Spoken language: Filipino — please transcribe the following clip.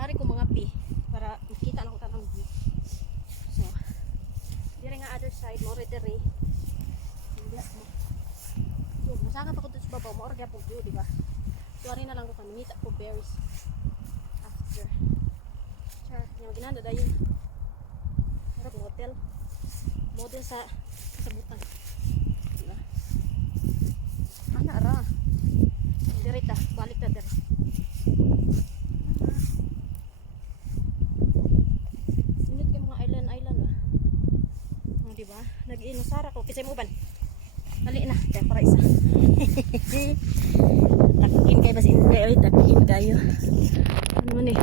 Dari ko mga pi para makita na ko tanang view. So, dire nga other side mo dire. So, masaka pa ko dito sa babaw mo or gyapon view, di ba? So, ari na lang ko kanita ko berries after. Sure, yung ginanda dayon. Harap ng hotel. Model sa kasabutan. Di ba? Ana ra. Dire ta, balik ta dire. Sinit kay mga island ba? Oh, di ba? Nag-inusara ko kisay mo ban. Dali na, kaya para isa. Takin kayo bas in kayo, takin kayo. Ano man eh?